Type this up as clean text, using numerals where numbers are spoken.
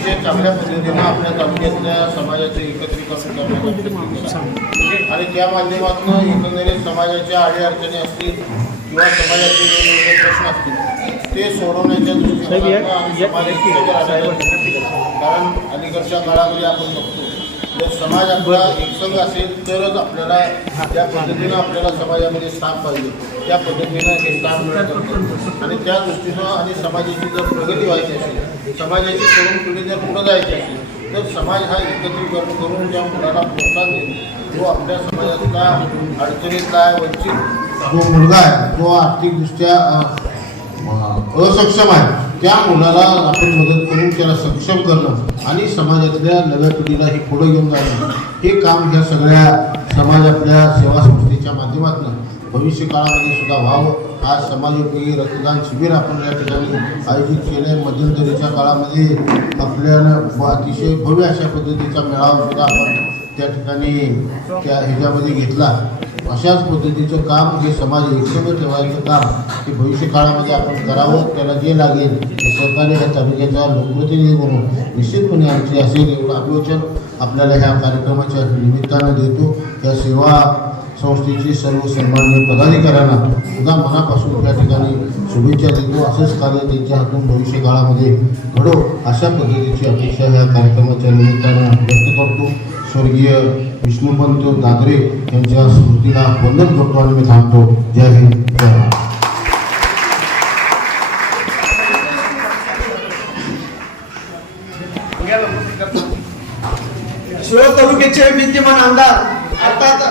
अतिशय चांगल्या पद्धतीनं आपल्या तालुक्यातल्या समाजाचे एकत्रीकरण करण्याचा आणि त्या माध्यमातून एकंदरीत समाजाच्या अडीअडचणी असतील किंवा समाजाचे वेगवेगळे प्रश्न असतील ते सोडवण्याच्या दृष्टीकोनातून आणि कारण अलीकडच्या काळामध्ये आपण बघतो जर समाज आपला एकसंघ असेल तरच आपल्याला त्या पद्धतीनं आपल्याला समाजामध्ये स्थान पाहिजे त्या पद्धतीनं हे स्थान मिळत असतं आणि त्या दृष्टीनं आणि समाजाची जर प्रगती व्हायची असेल समाजाची तरुण पिढी जर पुढं जायची असेल तर समाज हा एकत्रीकरण करून ज्या मुलाला प्रोत्साहन देईल जो आपल्या समाजातला अडचणीतला वंचित जो मुलगा आहे जो आर्थिकदृष्ट्या असक्षम आहे त्या मुलाला आपण मदत करून त्याला सक्षम करणं आणि समाजातल्या नव्या पिढीला हे पुढे घेऊन जाणं हे काम ह्या सगळ्या समाज आपल्या सेवा संस्थेच्या माध्यमातून भविष्य काळामध्ये सुद्धा व्हावं। आज समाजोपयोगी रक्तदान शिबिर आपण या ठिकाणी आयोजित केले। मध्यंतरीच्या काळामध्ये आपल्याला अतिशय भव्य अशा पद्धतीचा मेळावा सुद्धा आपण त्या ठिकाणी त्या ह्याच्यामध्ये घेतला। अशाच पद्धतीचं काम हे समाज एकसंघ ठेवायचं काम हे भविष्य काळामध्ये आपण करावं। त्याला जे लागेल ते सहकार्य ह्या तालुक्याचा लोकप्रतिनिधी म्हणून निश्चितपणे आमची असेल एवढं अभिवचन आपल्याला ह्या कार्यक्रमाच्या निमित्तानं देतो। या सेवा संस्थेची सर्व सन्माननीय पदाधिकाऱ्यांना सुद्धा मनापासून त्या ठिकाणी शुभेच्छा देतो। असंच कार्य त्यांच्या हातून भविष्य काळामध्ये घडो अशा पद्धतीची अपेक्षा ह्या कार्यक्रमाच्या निमित्तानं व्यक्त करतो। स्वर्गीय विष्णुपंत दादरे यांच्या स्मृतीला वंदन करतो आणि मी थांबतो। जय हिंद जय महाराष्ट्र। शिरोळ तालुक्याचे विद्यमान आमदार अर्थात